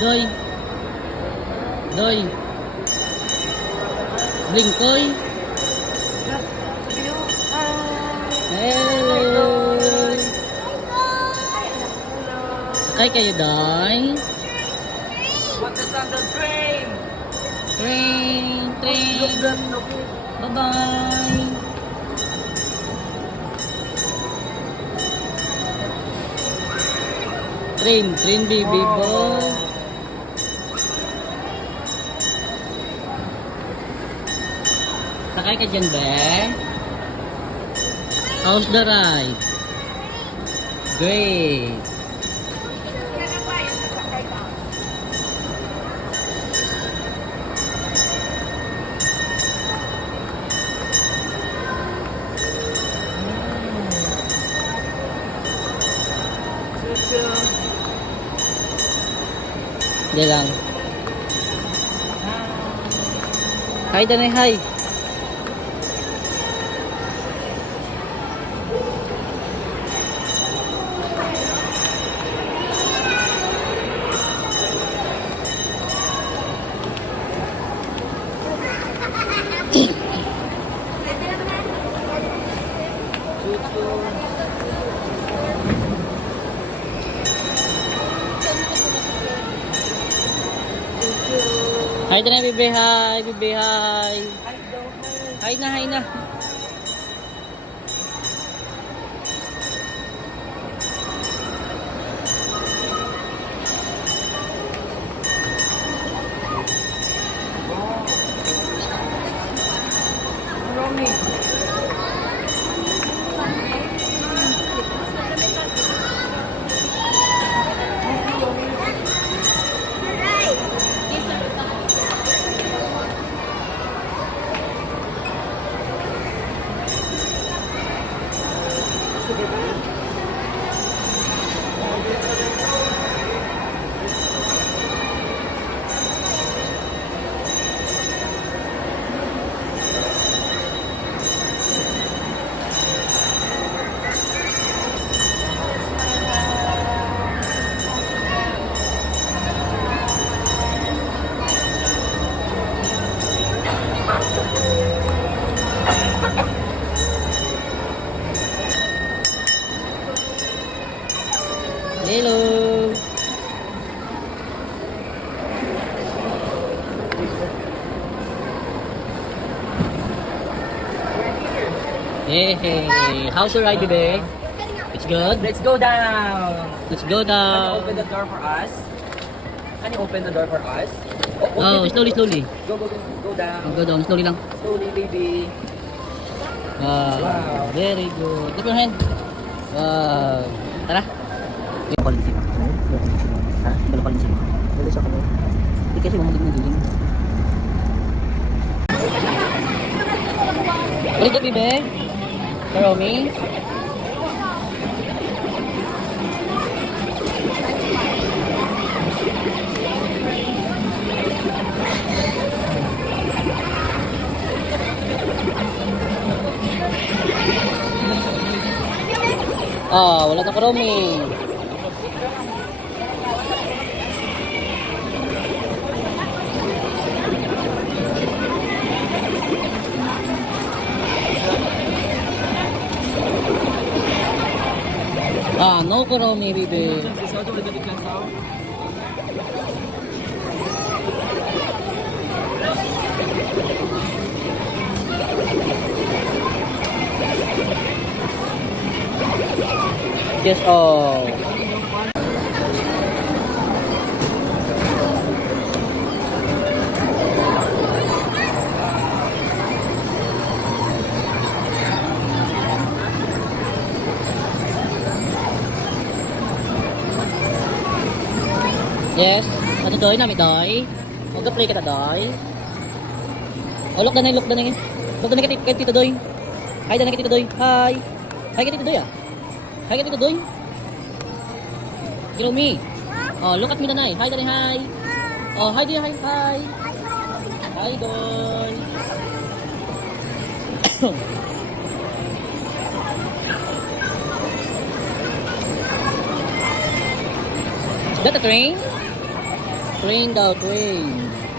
Doy. Doy. Blingkoy. Hello. Sakay kayo, Doy. What the sound of train? Train, train. Bye-bye. Train, train, baby boy. Sakay ka dyan, be? How's the ride? Great. Hindi lang. Hi, Danay, hi. Hi, Danay, bebe, hi, bebe, hi. Hi na, hi na. Hello. Hey, hey. How's your ride, bebe? It's good? Let's go down. Let's go Can you down. open the door for us? Can you open the door for us? Oh, slowly, slowly. Go, go, go, go down. Go down, slowly lang. Slowly, baby. Wow. Very good. Give your hand. Wow. Tara. Yung quality mo. Ha? Yung quality mo. Dali sa kanila. Hindi kasi mamagin. What is that, bebe? Karomi? Ah, wala na karomi. Ah, no karomi, bebe. Yes, oh. Yes. Ano doy nami doy? Mag-play ka ta doy. Oh, look na look na ni. Look na kay Tito Doy. Hi na kay Tito Doy. Hi. Hi kay Tito Doy ah. Hi kay Tito Doy. Hello me. Oh, look at me Danay. Hi Danay, hi. Oh, hi dear, hi, hi. Hi Doy. Is that a train? Train daw, train.